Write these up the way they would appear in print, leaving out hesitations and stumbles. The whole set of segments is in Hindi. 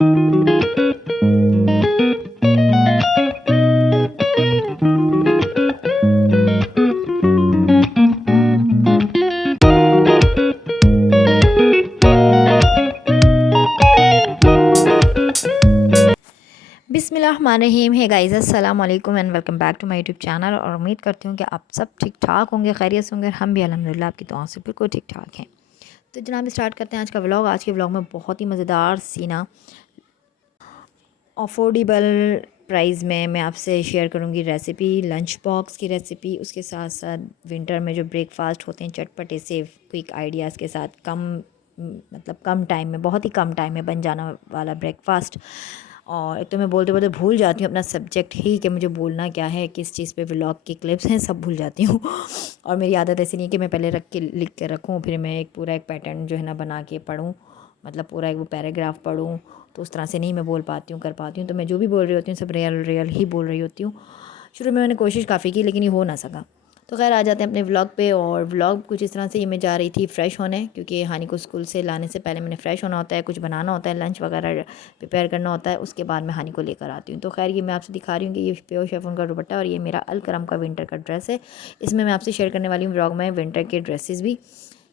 बिस्मिल्लाहिर्रहमानिर्रहीम। है गाइज़, अस्सलाम वालेकुम and welcome back to my YouTube channel. और उम्मीद करती हूँ कि आप सब ठीक ठाक होंगे, खैरियत से होंगे। हम भी अल्हम्दुलिल्लाह आपकी दुआ से बिल्कुल ठीक ठाक हैं। तो जनाब स्टार्ट करते हैं आज का व्लॉग। आज के व्लॉग में बहुत ही मज़ेदार सी ना अफोर्डेबल प्राइस में मैं आपसे शेयर करूँगी रेसिपी, लंच बॉक्स की रेसिपी। उसके साथ साथ विंटर में जो ब्रेकफास्ट होते हैं चटपटे से क्विक आइडियाज़ के साथ, मतलब कम टाइम में, बहुत ही कम टाइम में बन जाना वाला ब्रेकफास्ट। और एक तो मैं बोलते बोलते भूल जाती हूँ अपना सब्जेक्ट ही, कि मुझे बोलना क्या है, किस चीज़ पे व्लॉग की क्लिप्स हैं, सब भूल जाती हूँ। और मेरी आदत ऐसी नहीं है कि मैं पहले रख के लिख के रखूँ, फिर मैं एक पूरा एक पैटर्न जो है ना बना के पढूँ, मतलब पूरा एक वो पैराग्राफ पढूँ। तो उस तरह से नहीं मैं बोल पाती हूँ, कर पाती हूँ। तो मैं जो भी बोल रही होती हूँ सब रियल रियल ही बोल रही होती हूँ। शुरू में मैंने कोशिश काफ़ी की लेकिन ये हो ना सका। तो खैर आ जाते हैं अपने व्लॉग पे। और व्लॉग कुछ इस तरह से, ये मैं जा रही थी फ़्रेश होने, क्योंकि हानी को स्कूल से लाने से पहले मैंने फ़्रेश होना होता है, कुछ बनाना होता है, लंच वगैरह प्रिपेयर करना होता है। उसके बाद मैं हानी को लेकर आती हूँ। तो खैर ये मैं आपसे दिखा रही हूँ कि ये प्योर शिफॉन का दुपट्टा और ये मेरा अल करम का विंटर का ड्रेस है। इसमें मैं आपसे शेयर करने वाली हूँ व्लॉग में विंटर के ड्रेसेस भी,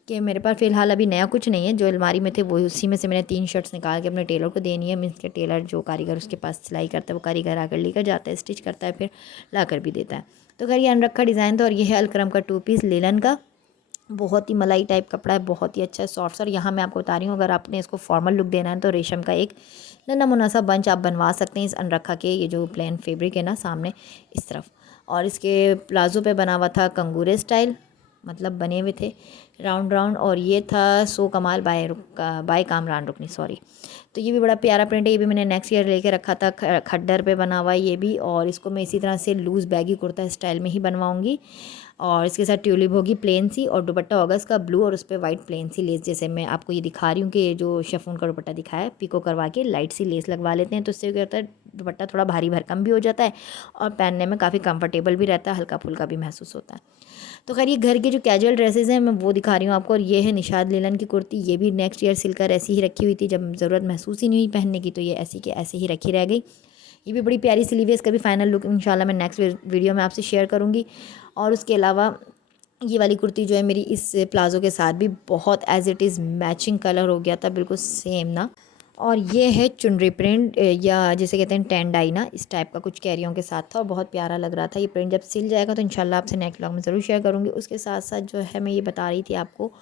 कि मेरे पास फ़िलहाल अभी नया कुछ नहीं है। जो अलमारी में थे वो उसी में से मैंने 3 शर्ट्स निकाल के अपने टेलर को देनी है। मीन्स के टेलर जो कारीगर उसके पास सिलाई करता है, वो कारीगर आकर लेकर जाता है, स्टिच करता है, फिर ला कर भी देता है। तो खैर ये अनरखा डिज़ाइन था। और ये है अलक्रम का 2 पीस लेलन का, बहुत ही मलाई टाइप कपड़ा है, बहुत ही अच्छा है, सॉफ्ट। और यहाँ मैं आपको बता रही हूँ, अगर आपने इसको फॉर्मल लुक देना है तो रेशम का एक नन्हा मुन्ना सा बंच आप बनवा सकते हैं इस अनरखा के। ये जो प्लेन फैब्रिक है ना सामने इस तरफ, और इसके प्लाजो पे बना हुआ था कंगूरे स्टाइल, मतलब बने हुए थे राउंड राउंड। और ये था सो कमाल बाय कामरान रुकनी, सॉरी। तो ये भी बड़ा प्यारा प्रिंट है। ये भी मैंने नेक्स्ट ईयर लेके रखा था, खड्डर पे बना हुआ है ये भी। और इसको मैं इसी तरह से लूज़ बैगी कुर्ता स्टाइल में ही बनवाऊंगी। और इसके साथ ट्यूलिप होगी प्लेन सी, और दुपट्टा होगा इसका ब्लू, और उस पर वाइट प्लेन सी लेस। जैसे मैं आपको ये दिखा रही हूँ कि ये जो शिफॉन का दुपट्टा दिखाया है, पिको करवा के लाइट सी लेस लगवा लेते हैं, तो इससे क्या होता है, दुपट्टा थोड़ा भारी भरकम भी हो जाता है और पहनने में काफ़ी कंफर्टेबल भी रहता है, हल्का फुल्का भी महसूस होता है। तो खैर ये घर के जो कैजुअल ड्रेसेस हैं मैं वो दिखा रही हूँ आपको। और ये है निशाद लेलन की कुर्ती। ये भी नेक्स्ट ईयर सिलकर ऐसी ही रखी हुई थी, जब ज़रूरत महसूस ही नहीं हुई पहनने की, तो ये ऐसी के ऐसे ही रखी रह गई। ये भी बड़ी प्यारी सिली हुई है। इसका भी फाइनल लुक इंशाल्लाह मैं नेक्स्ट वीडियो में आपसे शेयर करूँगी। और उसके अलावा ये वाली कुर्ती जो है मेरी इस प्लाज़ो के साथ भी बहुत as it is matching colour हो गया था, बिल्कुल सेम ना। और ये है चुनरी प्रिंट, या जिसे कहते हैं टेन डाई ना, इस टाइप का कुछ कैरियों के साथ था और बहुत प्यारा लग रहा था। ये प्रिंट जब सिल जाएगा तो इंशाल्लाह आपसे नेक्स्ट व्लॉग में ज़रूर शेयर करूँगी। उसके साथ साथ जो है मैं ये बता रही थी आपको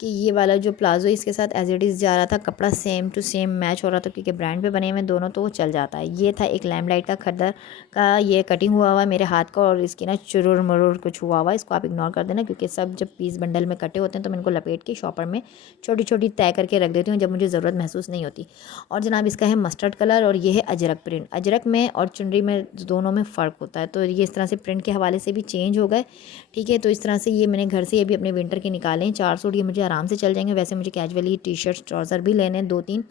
कि ये वाला जो प्लाज़ो इसके साथ एज इट इज़ जा रहा था, कपड़ा सेम टू सेम मैच हो रहा था, क्योंकि ब्रांड पे बने हुए दोनों, तो वो चल जाता है। ये था एक लैम्पलाइट का खद्दर का, ये कटिंग हुआ हुआ है मेरे हाथ का, और इसकी ना चुरुर मुरुर कुछ हुआ हुआ है, इसको आप इग्नोर कर देना, क्योंकि सब जब पीस बंडल में कटे होते हैं तो मैं इनको लपेट के शॉपर में छोटी छोटी तय करके रख देती हूँ जब मुझे ज़रूरत महसूस नहीं होती। और जनाब इसका है मस्टर्ड कलर, और ये है अजरक प्रिंट। अजरक में और चुनरी में दोनों में फ़र्क होता है, तो ये इस तरह से प्रिंट के हवाले से भी चेंज हो गए। ठीक है, तो इस तरह से ये मैंने घर से ये भी अपने विंटर के निकाले हैं 4 सूट। ये मुझे आराम से चल जाएंगे। वैसे मुझे कैजुअली टी शर्ट ट्राउज़र भी लेने हैं 2-3,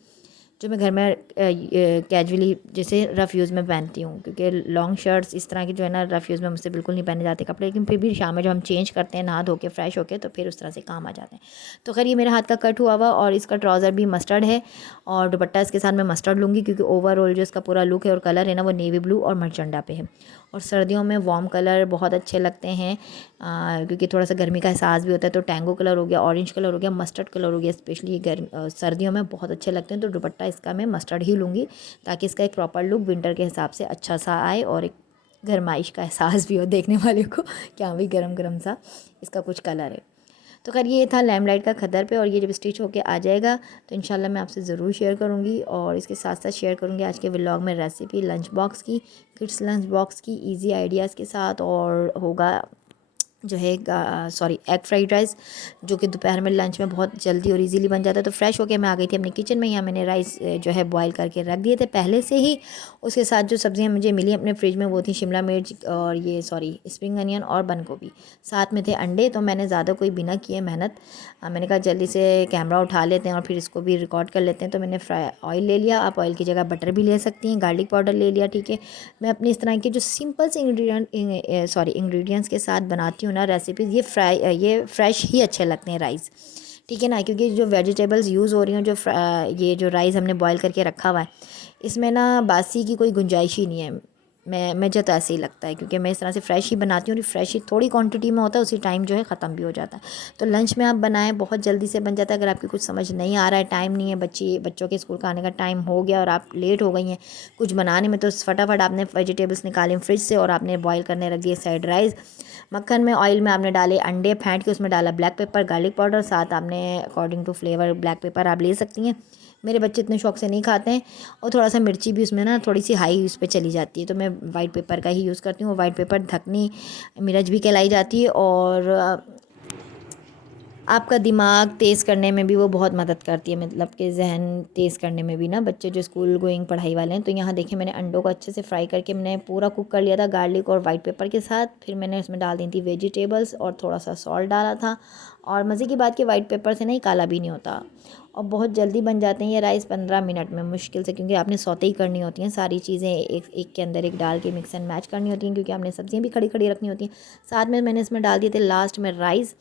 जो मैं घर में कैजुअली जैसे रफ़ यूज़ में पहनती हूँ, क्योंकि लॉन्ग शर्ट्स इस तरह की जो है ना रफ़ यूज़ में मुझसे बिल्कुल नहीं पहने जाते कपड़े। लेकिन फिर भी शाम में जब हम चेंज करते हैं नहा धो के फ्रेश होके, तो फिर उस तरह से काम आ जाते हैं। तो खैर ये मेरे हाथ का कट हुआ हुआ, और इसका ट्राउज़र भी मस्टर्ड है, और दुपट्टा इसके साथ मैं मस्टर्ड लूँगी, क्योंकि ओवरऑल जो इसका पूरा लुक है और कलर है ना वो नेवी ब्लू और मरचंडा पे है। और सर्दियों में वार्म कलर बहुत अच्छे लगते हैं, क्योंकि थोड़ा सा गर्मी का एहसास भी होता है। तो टैंगो कलर हो गया, ऑरेंज कलर हो गया, मस्टर्ड कलर हो गया, स्पेशली सर्दियों में बहुत अच्छे लगते हैं। तो दुपट्टा इसका मैं मस्टर्ड ही लूँगी, ताकि इसका एक प्रॉपर लुक विंटर के हिसाब से अच्छा सा आए, और एक गर्माइश का एहसास भी हो देखने वाले को कि हाँ भाई गर्म गर्म सा इसका कुछ कलर है। तो खैर ये था लैम्पलाइट का खद्दर पे, और ये जब स्टिच होके आ जाएगा तो इंशाल्लाह मैं आपसे ज़रूर शेयर करूँगी। और इसके साथ साथ शेयर करूँगी आज के व्लॉग में रेसिपी लंच बॉक्स की, किड्स लंच बॉक्स की, इजी आइडियाज़ के साथ। और होगा जो है सॉरी एग फ्राइड राइस, जो कि दोपहर में लंच में बहुत जल्दी और इजीली बन जाता है। तो फ्रेश होके मैं आ गई थी अपनी किचन में। यहाँ मैंने राइस जो है बॉईल करके रख दिए थे पहले से ही। उसके साथ जो सब्जियाँ मुझे मिली अपने फ्रिज में वो थी शिमला मिर्च और ये सॉरी स्प्रिंग अनियन और बंद गोभी, साथ में थे अंडे। तो मैंने ज़्यादा कोई बिना किए मेहनत, मैंने कहा जल्दी से कैमरा उठा लेते हैं और फिर इसको भी रिकॉर्ड कर लेते हैं। तो मैंने फ्राई ऑयल ले लिया, आप ऑयल की जगह बटर भी ले सकती हैं, गार्लिक पाउडर ले लिया। ठीक है, मैं अपनी इस तरह के जो सिंपल से इंग्रेडिएंट्स के साथ बनाती हूँ ना रेसिपीज़, ये फ्रेश ही अच्छे लगते हैं राइस। ठीक है ना, क्योंकि जो वेजिटेबल्स यूज़ हो रही हैं, ये जो राइस हमने बॉईल करके रखा हुआ है, इसमें ना बासी की कोई गुंजाइश ही नहीं है। मुझे तो ऐसे ही लगता है, क्योंकि मैं इस तरह से फ़्रेश ही बनाती हूँ और फ्रेश ही थोड़ी क्वांटिटी में होता है, उसी टाइम जो है ख़त्म भी हो जाता है। तो लंच में आप बनाएं, बहुत जल्दी से बन जाता है। अगर आपकी कुछ समझ नहीं आ रहा है, टाइम नहीं है, बच्चों के स्कूल का आने का टाइम हो गया और आप लेट हो गई हैं कुछ बनाने में, तो फटाफट आपने वेजिटेबल्स निकालें फ्रिज से और आपने बॉयल करने रख दिए साइड राइस। मक्खन में ऑयल में आपने डाले अंडे, फेंट के उसमें डाला ब्लैक पेपर, गार्लिक पाउडर, साथ आपने according to flavour black pepper आप ले सकती हैं। मेरे बच्चे इतने शौक से नहीं खाते हैं, और थोड़ा सा मिर्ची भी उसमें ना थोड़ी सी हाई उस पर चली जाती है, तो मैं वाइट पेपर का ही यूज़ करती हूँ। वाइट पेपर ढकनी मिर्च भी कहलाई जाती है, और आपका दिमाग तेज़ करने में भी वो बहुत मदद करती है, मतलब कि जहन तेज़ करने में भी ना। बच्चे जो स्कूल गोइंग पढ़ाई वाले हैं, तो यहाँ देखें मैंने अंडों को अच्छे से फ्राई करके मैंने पूरा कुक कर लिया था गार्लिक और वाइट पेपर के साथ। फिर मैंने उसमें डाल दी थी वेजिटेबल्स और थोड़ा सा सॉल्ट डाला था। और मज़े की बात कि वाइट पेपर से नहीं काला भी नहीं होता, और बहुत जल्दी बन जाते हैं ये राइस, 15 मिनट में मुश्किल से, क्योंकि आपने सौते ही करनी होती हैं सारी चीज़ें, एक एक के अंदर एक डाल के मिक्स एंड मैच करनी होती हैं, क्योंकि आपने सब्जियां भी खड़ी खड़ी रखनी होती हैं। साथ में मैंने इसमें डाल दिए थे लास्ट में राइस,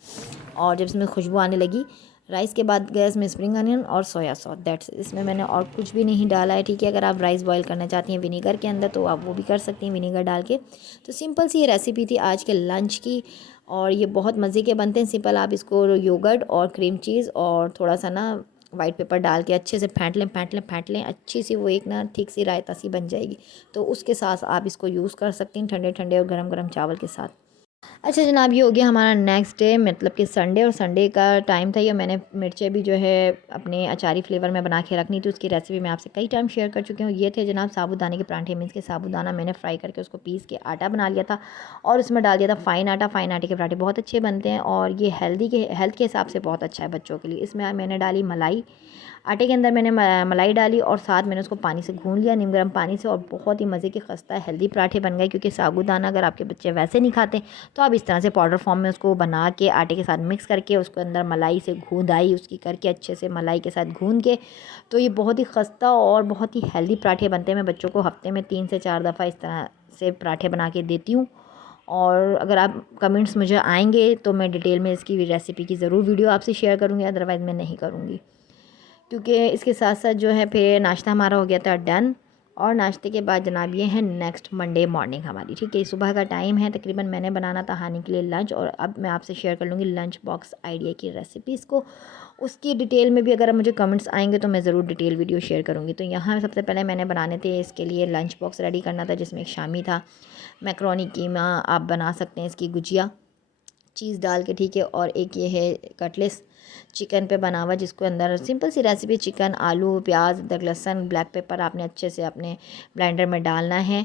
और जब इसमें खुशबू आने लगी राइस के बाद गैस में स्प्रिंग अनियन और सोया सॉस, दैट्स। इसमें मैंने और कुछ भी नहीं डाला है, ठीक है। अगर आप राइस बॉईल करना चाहती हैं विनीगर के अंदर, तो आप वो भी कर सकती हैं विनीगर डाल के। तो सिंपल सी ये रेसिपी थी आज के लंच की, और ये बहुत मज़े के बनते हैं। सिंपल आप इसको योगर्ट और क्रीम चीज़ और थोड़ा सा ना वाइट पेपर डाल के अच्छे से फेंट लें अच्छी सी, वो एक ना ठीक सी रायता सी बन जाएगी। तो उसके साथ आप इसको यूज़ कर सकती हैं ठंडे ठंडे और गरम गरम चावल के साथ। अच्छा जनाब, ये हो गया हमारा नेक्स्ट डे, मतलब कि संडे, और संडे का टाइम था ये। मैंने मिर्चें भी जो है अपने अचारी फ्लेवर में बना के रखनी थी, उसकी रेसिपी मैं आपसे कई टाइम शेयर कर चुकी हूँ। ये थे जनाब साबूदाने के परांठे, मीन्स के साबूदाना मैंने फ्राई करके उसको पीस के आटा बना लिया था, और उसमें डाल दिया था फ़ाइन आटा। फ़ाइन आटे के पराठे बहुत अच्छे बनते हैं, और ये हेल्थ के हिसाब से बहुत अच्छा है बच्चों के लिए। इसमें मैंने डाली मलाई, आटे के अंदर मैंने मलाई डाली, और साथ मैंने उसको पानी से गूँध लिया, नीम गर्म पानी से, और बहुत ही मज़े के खस्ता हेल्दी पराठे बन गए। क्योंकि साबूदाना अगर आपके बच्चे वैसे नहीं खाते, तो आप इस तरह से पाउडर फॉर्म में उसको बना के आटे के साथ मिक्स करके उसके अंदर मलाई से गूँधाई उसकी करके अच्छे से मलाई के साथ गूँध के, तो ये बहुत ही खस्ता और बहुत ही हेल्दी पराठे बनते हैं। मैं बच्चों को हफ्ते में 3 से 4 दफ़ा इस तरह से पराठे बना के देती हूँ। और अगर आप कमेंट्स मुझे आएंगे तो मैं डिटेल में इसकी रेसिपी की ज़रूर वीडियो आपसे शेयर करूँगी, अदरवाइज़ मैं नहीं करूँगी। क्योंकि इसके साथ साथ जो है फिर नाश्ता हमारा हो गया था डन। और नाश्ते के बाद जनाब ये है नेक्स्ट मंडे मॉर्निंग हमारी, ठीक है। सुबह का टाइम है, तकरीबन मैंने बनाना था हानि के लिए लंच, और अब मैं आपसे शेयर कर लूँगी लंच बॉक्स आइडिया की रेसिपीज़ को। उसकी डिटेल में भी अगर मुझे कमेंट्स आएंगे तो मैं ज़रूर डिटेल वीडियो शेयर करूँगी। तो यहाँ सबसे पहले मैंने बनाने थे इसके लिए लंच बॉक्स रेडी करना था, जिसमें एक शामी था, मैक्रोनी कीमा आप बना सकते हैं, इसकी गुजिया चीज़ डाल के, ठीक है। और एक ये है कटलेस चिकन पे बना हुआ, जिसको अंदर सिंपल सी रेसिपी, चिकन, आलू, प्याज, अदरक, लहसुन, ब्लैक पेपर आपने अच्छे से अपने ब्लेंडर में डालना है,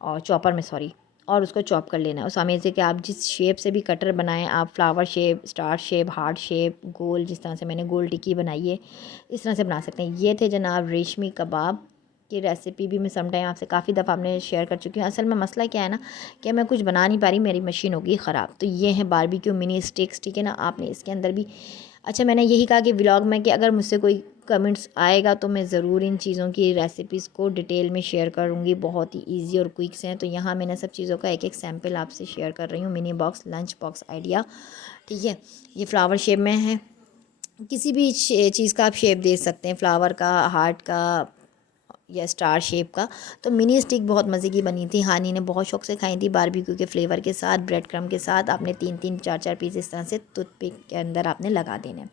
और चॉपर में सॉरी, और उसको चॉप कर लेना है। उस हमें से कि आप जिस शेप से भी कटर बनाएं, आप flower shape, star shape, heart shape, गोल, जिस तरह से मैंने गोल टिक्की बनाई है इस तरह से बना सकते हैं। ये थे जनाब रेशमी कबाब की रेसिपी, भी मैं समटाइम आपसे काफ़ी दफ़ा आपने शेयर कर चुकी हूँ। असल में मसला क्या है ना, कि मैं कुछ बना नहीं पा रही, मेरी मशीन होगी ख़राब। तो ये है बारबेक्यू मिनी स्टिक्स, ठीक है ना। आपने इसके अंदर भी, अच्छा मैंने यही कहा कि व्लॉग में कि अगर मुझसे कोई कमेंट्स आएगा तो मैं ज़रूर इन चीज़ों की रेसिपीज़ को डिटेल में शेयर करूँगी, बहुत ही इजी और क्विक से हैं। तो यहाँ मैंने सब चीज़ों का एक एक सैम्पल आपसे शेयर कर रही हूँ। Mini box lunch box idea, ठीक है। ये फ्लावर शेप में है, किसी भी चीज़ का आप शेप दे सकते हैं, फ्लावर का, हार्ट का, या स्टार शेप का। तो मिनी स्टिक बहुत मज़े की बनी थी, हानी ने बहुत शौक से खाई थी बारबेक्यू के फ्लेवर के साथ, ब्रेड क्रम के साथ। आपने 3-3 4-4 पीस इस तरह से टूथपिक के अंदर आपने लगा देने,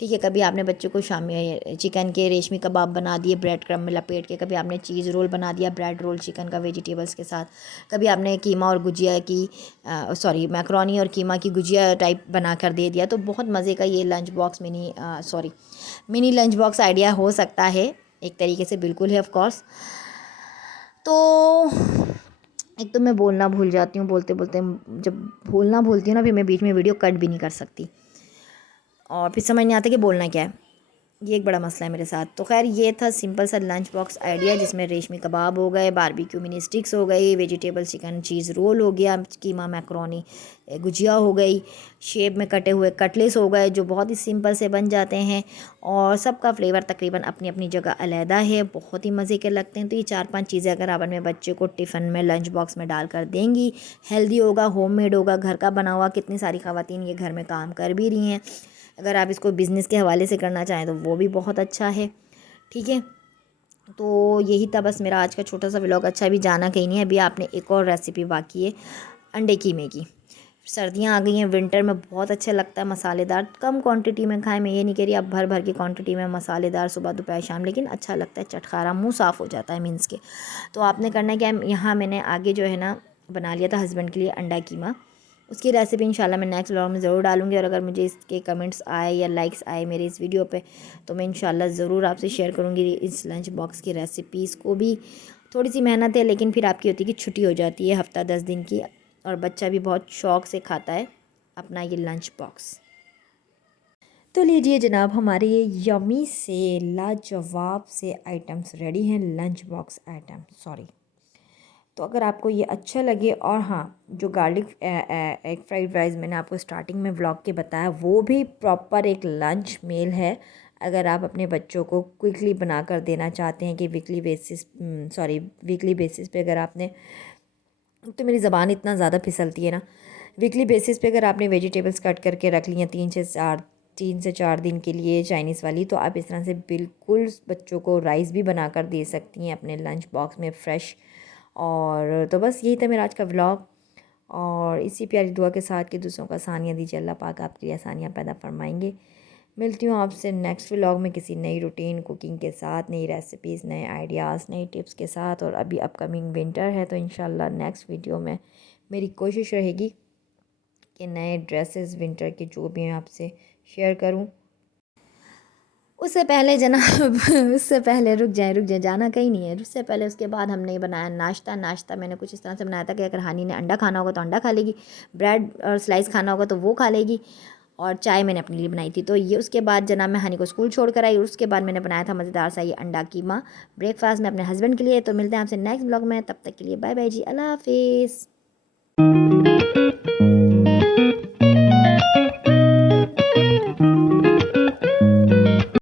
ठीक है। कभी आपने बच्चों को शाम में चिकन के रेशमी कबाब बना दिए ब्रेड क्रम में लपेट के, कभी आपने चीज़ रोल बना दिया, ब्रेड रोल चिकन का वेजिटेबल्स के साथ, कभी आपने कीमा और गुजिया की सॉरी मैक्रोनी और कीमा की गुजिया टाइप बना कर दे दिया। तो बहुत मज़े का ये lunch box mini lunch box idea हो सकता है, एक तरीके से बिल्कुल है ऑफ कोर्स। तो एक तो मैं बोलना भूल जाती हूँ, बोलते बोलते जब बोलना भूलती हूँ ना, फिर मैं बीच में वीडियो कट भी नहीं कर सकती, और फिर समझ नहीं आता कि बोलना क्या है। ये एक बड़ा मसला है मेरे साथ। तो खैर ये था सिंपल सा लंच बॉक्स आइडिया, जिसमें रेशमी कबाब हो गए, बारबेक्यू मिनी स्टिक्स हो गई, वेजिटेबल चिकन चीज़ रोल हो गया, कीमा मैक्रोनी गुजिया हो गई, शेप में कटे हुए कटलेस हो गए, जो बहुत ही सिंपल से बन जाते हैं, और सबका फ्लेवर तकरीबन अपनी अपनी जगह अलहदा है, बहुत ही मज़े के लगते हैं। तो ये 4-5 चीज़ें अगर आप अपने बच्चे को टिफ़िन में लंच बॉक्स में डाल कर देंगी, हेल्दी होगा, होममेड होगा, घर का बना हुआ। कितनी सारी ख़वातीन ये घर में काम कर भी रही हैं, अगर आप इसको बिज़नेस के हवाले से करना चाहें तो वो भी बहुत अच्छा है। ठीक है, तो यही था बस मेरा आज का छोटा सा व्लॉग। अच्छा, अभी जाना कहीं नहीं है, अभी आपने एक और रेसिपी बाकी है अंडे कीमे की। सर्दियाँ आ गई हैं, विंटर में बहुत अच्छा लगता है मसालेदार, कम क्वांटिटी में खाएं। मैं ये नहीं कह रही आप भर भर की क्वांटिटी में मसालेदार सुबह दोपहर शाम, लेकिन अच्छा लगता है, चटखारा, मुंह साफ़ हो जाता है मीन्स के। तो आपने करना क्या है, यहाँ मैंने आगे जो है ना बना लिया था हस्बैंड के लिए अंडा कीमा। उसकी रेसिपी इंशाल्लाह मैं नेक्स्ट व्लॉग में ज़रूर डालूंगी, और अगर मुझे इसके कमेंट्स आए या लाइक्स आए मेरे इस वीडियो पे तो मैं इंशाल्लाह ज़रूर आपसे शेयर करूँगी इस लंच बॉक्स की रेसिपी। इसको भी थोड़ी सी मेहनत है, लेकिन फिर आपकी होती है कि छुट्टी हो जाती है हफ़्ता 10 दिन की, और बच्चा भी बहुत शौक़ से खाता है अपना ये लंच बॉक्स। तो लीजिए जनाब, हमारे ये यमी से लाजवाब से आइटम्स रेडी हैं, लंच बॉक्स आइटम, सॉरी। तो अगर आपको ये अच्छा लगे, और हाँ, जो गार्लिक एग फ्राइड राइस मैंने आपको स्टार्टिंग में व्लॉग के बताया, वो भी प्रॉपर एक लंच मील है। अगर आप अपने बच्चों को क्विकली बना कर देना चाहते हैं कि वीकली बेसिस पे, अगर आपने, तो मेरी ज़बान इतना ज़्यादा फिसलती है ना, वीकली बेसिस पे अगर आपने वेजिटेबल्स कट करके रख ली हैं 3 से 4 दिन के लिए चाइनीज़ वाली, तो आप इस तरह से बिल्कुल बच्चों को राइस भी बना कर दे सकती हैं अपने लंच बॉक्स में फ्रेश। और तो बस यही था मेरा आज का व्लॉग, और इसी प्यारी दुआ के साथ कि दूसरों को आसानियाँ दीजिए, अल्लाह पाक आपके लिए आसानियाँ पैदा फरमाएंगे। मिलती हूँ आपसे नेक्स्ट व्लॉग में किसी नई रूटीन कुकिंग के साथ, नई रेसिपीज़, नए आइडियाज़, नई टिप्स के साथ। और अभी अपकमिंग विंटर है, तो इंशाल्लाह नेक्स्ट वीडियो में मेरी कोशिश रहेगी कि नए ड्रेसेस विंटर के जो भी मैं आपसे शेयर करूँ। उससे पहले जनाब उससे पहले रुक जाए, जाना कहीं नहीं है। उससे पहले उसके बाद हमने बनाया नाश्ता मैंने कुछ इस तरह से बनाया था कि अगर हानी ने अंडा खाना होगा तो अंडा खा लेगी, ब्रेड और स्लाइस खाना होगा तो वो खा लेगी, और चाय मैंने अपने लिए बनाई थी। तो ये उसके बाद जनाब मैं हानी को स्कूल छोड़ कर आई, और उसके बाद मैंने बनाया था मज़ेदार सा ये अंडा कीमा ब्रेकफास्ट में अपने हस्बैंड के लिए। तो मिलते हैं आपसे नेक्स्ट ब्लॉग में, तब तक के लिए बाय बाय जी, अल्लाह हाफिज़।